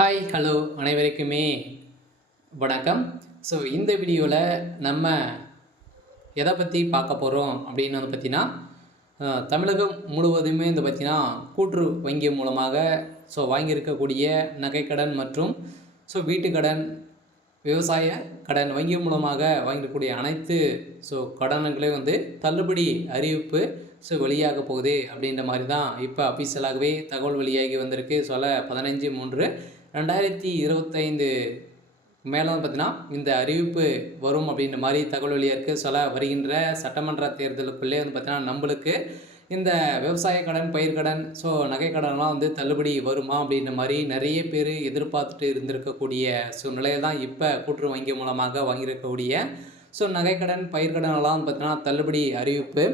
Hi hello அனைவருக்குமே வணக்கம். So இந்த வீடியோவில் நம்ம எதை பற்றி பார்க்க போகிறோம் அப்படின்னு பார்த்தீங்கன்னா, தமிழகம் முழுவதுமே பார்த்தீங்கன்னா கூட்டுறவு வங்கி மூலமாக வாங்கியிருக்கக்கூடிய நகைக்கடன் மற்றும் வீட்டுக்கடன், விவசாய கடன் வங்கி மூலமாக வாங்கியிருக்கக்கூடிய அனைத்து கடன்களையும் தள்ளுபடி அறிவிப்பு வெளியாக போகுது அப்படின்ற மாதிரி தான் இப்போ அஃபீஷியலாகவே தகவல் வெளியாகி வந்திருக்கு. 15/3/2025 மேலே பார்த்தீங்கன்னா இந்த அறிவிப்பு வரும் அப்படின்ற மாதிரி தகவல் வெளியாக இருக்குது. வருகின்ற சட்டமன்ற தேர்தலுக்குள்ளே பார்த்தீங்கன்னா நம்மளுக்கு இந்த விவசாய கடன், பயிர்க்கடன், நகைக்கடன்லாம் தள்ளுபடி வருமா அப்படின்ற மாதிரி நிறைய பேர் எதிர்பார்த்துட்டு இருந்திருக்கக்கூடிய நிலையை தான் இப்போ கூட்டுறவு வங்கி மூலமாக வாங்கியிருக்கக்கூடிய நகைக்கடன், பயிர்க்கடனெல்லாம் பார்த்தீங்கன்னா தள்ளுபடி அறிவிப்பு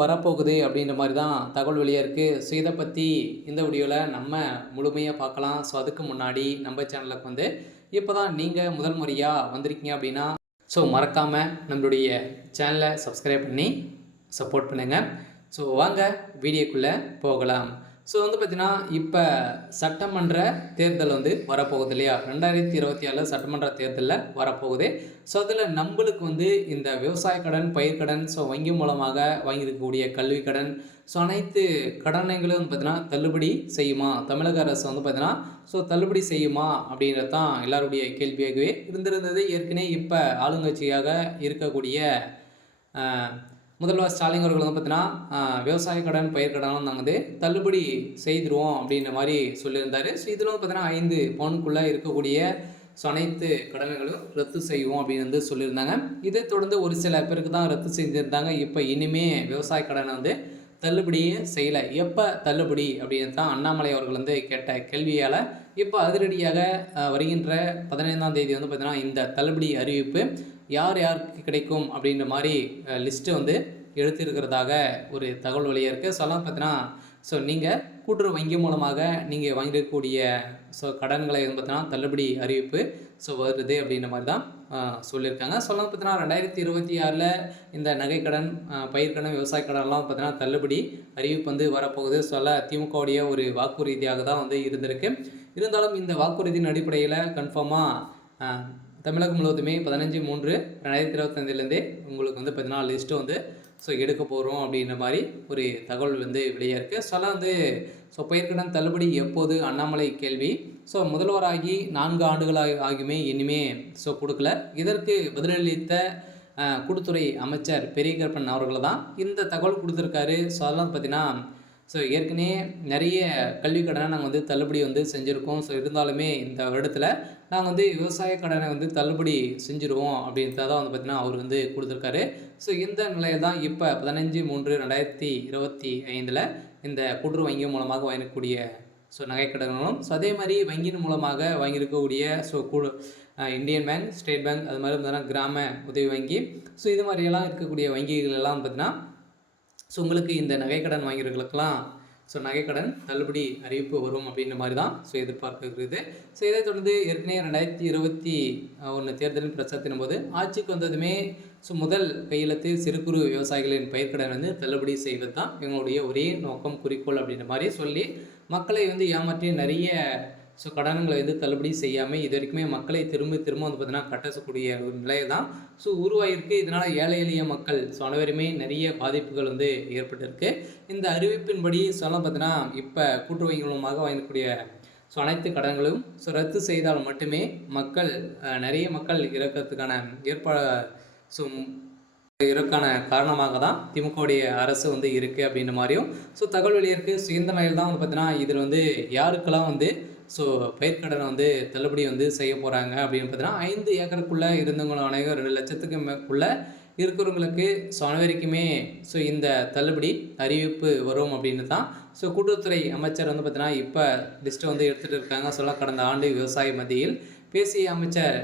வரப்போகுது அப்படின்ற மாதிரி தான் தகவல் வெளியாக இருக்குது. இதை பற்றி இந்த வீடியோவில் நம்ம முழுமையாக பார்க்கலாம். அதுக்கு முன்னாடி நம்ம சேனலுக்கு இப்போ தான் நீங்கள் முதல் முறையாக வந்திருக்கீங்க அப்படின்னா மறக்காமல் நம்மளுடைய சேனலை சப்ஸ்கிரைப் பண்ணி சப்போர்ட் பண்ணுங்கள். வாங்க வீடியோக்குள்ளே போகலாம். பார்த்தீங்கன்னா இப்போ சட்டமன்ற தேர்தல் வரப்போகுது இல்லையா? 2027 சட்டமன்ற தேர்தலில் வரப்போகுது. அதில் நம்மளுக்கு இந்த விவசாய கடன், பயிர்க்கடன், வங்கி மூலமாக வாங்கியிருக்கக்கூடிய கல்வி கடன், அனைத்து கடனைகளும் பார்த்தீங்கன்னா தள்ளுபடி செய்யுமா? தமிழக அரசு பார்த்தீங்கன்னா தள்ளுபடி செய்யுமா அப்படின்றது தான் எல்லாருடைய கேள்வியாகவே இருந்திருந்தது. ஏற்கனவே இப்போ ஆளுங்கட்சியாக இருக்கக்கூடிய முதல்வர் ஸ்டாலின் அவர்கள் பார்த்தீங்கன்னா விவசாய கடன், பயிர்க்கடனும் நாங்கள் தள்ளுபடி செய்திருவோம் அப்படின்ற மாதிரி சொல்லியிருந்தார். இதில் பார்த்தீங்கன்னா 5 பவுனுக்குள்ளே இருக்கக்கூடிய அனைத்து கடன்களும் ரத்து செய்வோம் அப்படின்னு சொல்லியிருந்தாங்க. இதை தொடர்ந்து ஒரு சில பேருக்கு தான் ரத்து செஞ்சுருந்தாங்க. இப்போ இனிமேல் விவசாய கடனை தள்ளுபடியே செய்யலை. எப்போ தள்ளுபடி அப்படின்னு தான் அண்ணாமலை அவர்கள் கேட்ட கேள்வியால் இப்போ அதிரடியாக வருகின்ற 15ஆம் தேதி பார்த்தீங்கன்னா இந்த தள்ளுபடி அறிவிப்பு யார் யாருக்கு கிடைக்கும் அப்படின்ற மாதிரி லிஸ்ட்டு எடுத்திருக்கிறதாக ஒரு தகவல் வெளியாக இருக்குது. பார்த்தீங்கன்னா நீங்கள் கூட்டுறவு வங்கி மூலமாக நீங்கள் வாங்கியிருக்கக்கூடிய கடன்களை பார்த்தீங்கன்னா தள்ளுபடி அறிவிப்பு வருது அப்படின்ற மாதிரி தான் சொல்லியிருக்காங்க. பார்த்தீங்கன்னா 2026 இந்த நகைக்கடன், பயிர்க்கடன், விவசாய கடன்லாம் பார்த்தீங்கன்னா தள்ளுபடி அறிவிப்பு வரப்போகுது. திமுகவுடைய ஒரு வாக்குறுதியாக தான் இருந்திருக்கு. இருந்தாலும் இந்த வாக்குறுதியின் அடிப்படையில் கன்ஃபார்மாக தமிழகம் முழுவதுமே 15/3/2025 உங்களுக்கு பார்த்தீங்கன்னா லிஸ்ட்டு எடுக்க போகிறோம் அப்படின்ற மாதிரி ஒரு தகவல் வெளியாக இருக்குது. பயிர்க்கடன் தள்ளுபடி எப்போது? அண்ணாமலை கேள்வி. முதல்வராகி 4 ஆண்டுகளாக ஆகியுமே இனிமே கொடுக்கல. இதற்கு பதிலளித்த கூட்டுத்துறை அமைச்சர் பெரியகருப்பன் அவர்கள் தான் இந்த தகவல் கொடுத்துருக்காரு. அதெல்லாம் பார்த்தீங்கன்னா ஏற்கனவே நிறைய கல்வி கடனை நாங்கள் தள்ளுபடி செஞ்சுருக்கோம். இருந்தாலுமே இந்த வருடத்தில் நாங்கள் விவசாய கடனை தள்ளுபடி செஞ்சுருவோம் அப்படின்றத தான் பார்த்தீங்கன்னா அவர் கொடுத்துருக்காரு. இந்த நிலையில் தான் இப்போ 15/3/2025 இந்த கூட்டுறவு வங்கி மூலமாக வாங்கக்கூடிய நகைக்கடன்களும் அதே மாதிரி வங்கியின் மூலமாக வாங்கியிருக்கக்கூடிய இந்தியன் பேங்க், ஸ்டேட் பேங்க், அது மாதிரி பார்த்தீங்கன்னா கிராம உதவி வங்கி, இது மாதிரியெல்லாம் இருக்கக்கூடிய வங்கிகள் எல்லாம் பார்த்தீங்கன்னா உங்களுக்கு இந்த நகைக்கடன் வாங்கிறவர்களுக்கெல்லாம் நகைக்கடன் தள்ளுபடி அறிவிப்பு வரும் அப்படின்ற மாதிரி தான் எதிர்பார்க்கிறது. இதை தொடர்ந்து ஏற்கனவே 2021 தேர்தலின் பிரச்சாரத்தின் போது ஆட்சிக்கு வந்ததுமே முதல் கையெழுத்து சிறு குறு விவசாயிகளின் பயிர்க்கடன் தள்ளுபடி செய்வது தான் இவங்களுடைய ஒரே நோக்கம், குறிக்கோள் அப்படின்ற மாதிரி சொல்லி மக்களை ஏமாற்றி நிறைய கடன்களை தள்ளுபடி செய்யாமல் இது வரைக்குமே மக்களை திரும்ப பார்த்தீங்கன்னா கட்டக்கூடிய ஒரு நிலையை தான் உருவாகிருக்கு. இதனால் ஏழை எளிய மக்கள் அனைவருமே நிறைய பாதிப்புகள் ஏற்பட்டிருக்கு. இந்த அறிவிப்பின்படி பார்த்தீங்கன்னா இப்போ கூட்டுறவு வங்கி மூலமாக வாங்கக்கூடிய அனைத்து கடன்களும் ரத்து செய்தால் மட்டுமே நிறைய மக்கள் இறக்கிறதுக்கான இதற்கான காரணமாக தான் திமுகவுடைய அரசு இருக்குது அப்படின்ற மாதிரியும் தகவல் வெளியிருக்கு. இந்த நிலையில் தான் பார்த்தீங்கன்னா இதில் யாருக்கெல்லாம் பயிர்க்கடனை தள்ளுபடி செய்ய போகிறாங்க அப்படின்னு பார்த்தீங்கன்னா 5 ஏக்கருக்குள்ளே இருந்தவங்களும் அனைவரும் 2 லட்சத்துக்கு மேற்குள்ளே இருக்கிறவங்களுக்கு அனைவருக்குமே இந்த தள்ளுபடி அறிவிப்பு வரும் அப்படின்னு தான் கூட்டுறவுத்துறை அமைச்சர் பார்த்தீங்கன்னா இப்போ லிஸ்ட்டை எடுத்துகிட்டு இருக்காங்க. கடந்த ஆண்டு விவசாய மத்தியில் பேசிய அமைச்சர்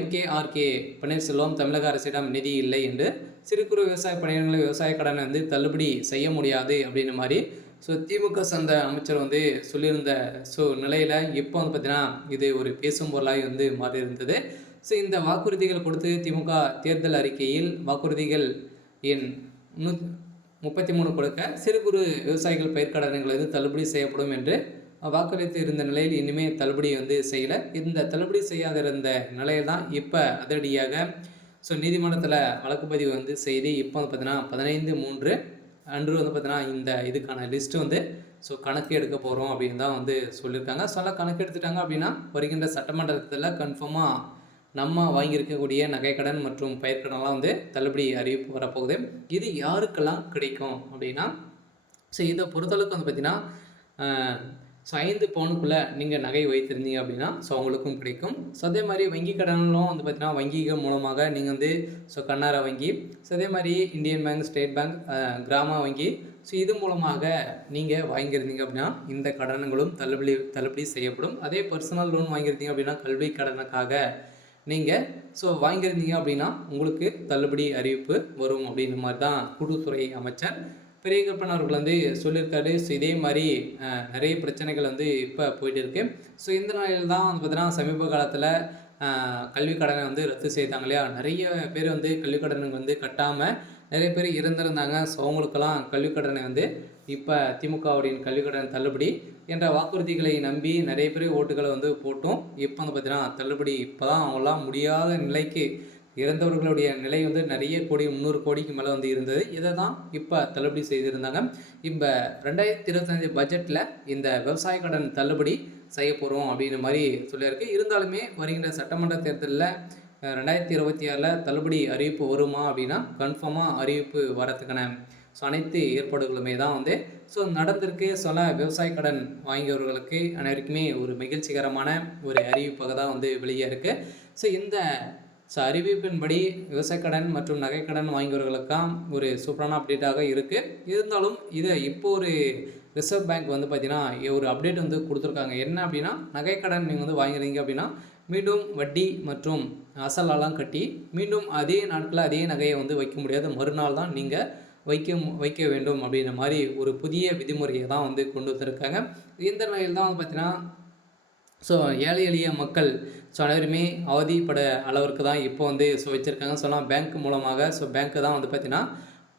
MKRK பன்னீர்செல்வம் தமிழக அரசிடம் நிதி இல்லை என்று சிறு குறு விவசாய பணியாளர்களை விவசாய கடனை தள்ளுபடி செய்ய முடியாது அப்படின்ற மாதிரி திமுக சந்த அமைச்சர் சொல்லியிருந்த நிலையில் இப்போ பார்த்தீங்கன்னா இது ஒரு பேசும் பொருளாக மாறி இருந்தது. இந்த வாக்குறுதிகள் கொடுத்து திமுக தேர்தல் அறிக்கையில் வாக்குறுதிகள் எண் 33 கொடுக்க சிறு குறு விவசாயிகள் பயிர்க்கடன்கள் தள்ளுபடி செய்யப்படும் என்று வாக்களித்து இருந்த நிலையில் இனிமேல் தள்ளுபடி வந்து செய்யலை. இந்த தள்ளுபடி செய்யாத இருந்த நிலையில் தான் இப்போ அதிரடியாக நீதிமன்றத்தில் வழக்கு பதிவு வந்து செய்து இப்போ வந்து பார்த்தீங்கன்னா 15/3 அன்று வந்து பார்த்தீங்கன்னா இந்த இதுக்கான லிஸ்ட்டு வந்து கணக்கு எடுக்க போகிறோம் அப்படின்னு தான் வந்து சொல்லியிருக்காங்க. கணக்கு எடுத்துட்டாங்க அப்படின்னா வருகின்ற சட்டமன்றத்தில் கன்ஃபார்மாக நம்ம வாங்கியிருக்கக்கூடிய நகைக்கடன் மற்றும் பயிர்க்கடன்லாம் வந்து தள்ளுபடி அறிவிப்பு வரப்போகுது. இது யாருக்கெல்லாம் கிடைக்கும் அப்படின்னா இதை பொறுத்தளவுக்கு வந்து பார்த்திங்கன்னா 5 பவுனுக்குள்ளே நீங்கள் நகை வைத்திருந்தீங்க அப்படின்னா அவங்களுக்கும் கிடைக்கும். அதே மாதிரி வங்கி கடன்களும் வந்து பார்த்திங்கன்னா வங்கிகள் மூலமாக நீங்கள் வந்து கண்ணாரா வங்கி, அதே மாதிரி இந்தியன் பேங்க், ஸ்டேட் பேங்க், கிராம வங்கி, இது மூலமாக நீங்கள் வாங்கியிருந்தீங்க அப்படின்னா இந்த கடன்களும் தள்ளுபடி செய்யப்படும். அதே பர்சனல் லோன் வாங்கியிருந்தீங்க அப்படின்னா கல்வி கடனுக்காக நீங்கள் வாங்கியிருந்தீங்க அப்படின்னா உங்களுக்கு தள்ளுபடி அறிவிப்பு வரும் அப்படின்ற மாதிரி தான் கூட்டுத்துறை அமைச்சர் பெரியகருப்பன் அவர்கள் வந்து சொல்லியிருக்காரு. இதே மாதிரி நிறைய பிரச்சனைகள் வந்து இப்போ போயிட்டு இருக்கு. இந்த நிலையில் தான் வந்து பார்த்தீங்கன்னா சமீப காலத்தில் கல்வி கடனை வந்து ரத்து செய்தாங்க இல்லையா. நிறைய பேர் வந்து கல்வி கடனுக்கு வந்து கட்டாமல் நிறைய பேர் இறந்துருந்தாங்க. அவங்களுக்கெல்லாம் கல்வி கடனை வந்து இப்போ திமுகவுடைய கல்வி கடன் தள்ளுபடி என்ற வாக்குறுதிகளை நம்பி நிறைய பேர் ஓட்டுகளை வந்து போட்டோம். இப்போ வந்து பார்த்தீங்கன்னா தள்ளுபடி இப்போ தான் அவங்களாம் முடியாத நிலைக்கு இறந்தவர்களுடைய நிலை வந்து நிறைய கோடி 300 கோடிக்கு மேலே வந்து இருந்தது. இதை தான் இப்போ தள்ளுபடி செய்திருந்தாங்க. இப்போ 2025 பட்ஜெட்டில் இந்த விவசாய கடன் தள்ளுபடி செய்ய போகிறோம் அப்படின்ற மாதிரி சொல்லியிருக்கு. இருந்தாலுமே வருகின்ற சட்டமன்ற தேர்தலில் 2026 தள்ளுபடி அறிவிப்பு வருமா அப்படின்னா கன்ஃபார்மாக அறிவிப்பு வரத்துக்கான அனைத்து ஏற்பாடுகளுமே தான் வந்து நடந்திருக்கு. விவசாய கடன் வாங்கியவர்களுக்கு அனைவருக்குமே ஒரு மகிழ்ச்சிகரமான ஒரு அறிவிப்பாக தான் வந்து வெளியே இருக்குது. இந்த அறிவிப்பின்படி விவசாய கடன் மற்றும் நகைக்கடன் வாங்கியவர்களுக்காம் ஒரு சூப்பரான அப்டேட்டாக இருக்குது. இருந்தாலும் இதை இப்போ ஒரு ரிசர்வ் பேங்க் வந்து பார்த்திங்கன்னா ஒரு அப்டேட் வந்து கொடுத்துருக்காங்க. என்ன அப்படின்னா நகைக்கடன் நீங்கள் வந்து வாங்குறீங்க அப்படின்னா மீண்டும் வட்டி மற்றும் அசலெல்லாம் கட்டி மீண்டும் அதே நாட்களில் அதே நகையை வந்து வைக்க முடியாது. மறுநாள் தான் நீங்கள் வைக்க வேண்டும் அப்படின்ற மாதிரி ஒரு புதிய விதிமுறையை தான் வந்து கொண்டு வந்திருக்காங்க. இந்த நிலையில் தான் வந்து பார்த்திங்கன்னா ஏழை எளிய மக்கள் அனைவருமே அவதிப்பட அளவிற்கு தான் இப்போ வந்து வச்சுருக்காங்க. பேங்க் மூலமாக பேங்க்கு தான் வந்து பார்த்திங்கன்னா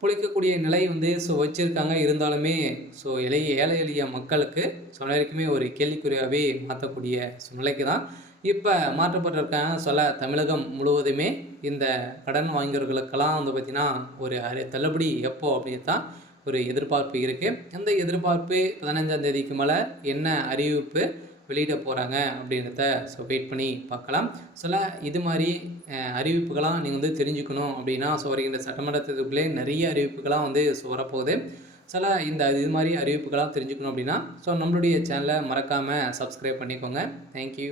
பிழைக்கக்கூடிய நிலை வந்து வச்சுருக்காங்க. இருந்தாலுமே ஏழை எளிய மக்களுக்கு அனைவருக்குமே ஒரு கேள்விக்குறியாகவே மாற்றக்கூடிய நிலைக்கு தான் இப்போ மாற்றப்பட்டிருக்காங்க. தமிழகம் முழுவதுமே இந்த கடன் வாங்கியவர்களுக்கெல்லாம் வந்து பார்த்திங்கன்னா ஒரு தள்ளுபடி எப்போ அப்படின்னு தான் ஒரு எதிர்பார்ப்பு இருக்குது. அந்த எதிர்பார்ப்பு 15ஆம் தேதிக்கு மேலே என்ன அறிவிப்பு வெளியிட போகிறாங்க அப்படின்றத வெயிட் பண்ணி பார்க்கலாம். இது மாதிரி அறிவிப்புகளாம் நீங்கள் வந்து தெரிஞ்சுக்கணும் அப்படின்னா வருகின்ற சட்டமன்றத்துக்குள்ளே நிறைய அறிவிப்புகளாம் வந்து வரப்போகுது. இது மாதிரி அறிவிப்புகளாம் தெரிஞ்சுக்கணும் அப்படின்னா நம்மளுடைய சேனலை மறக்காமல் சப்ஸ்கிரைப் பண்ணிக்கோங்க. தேங்க்யூ.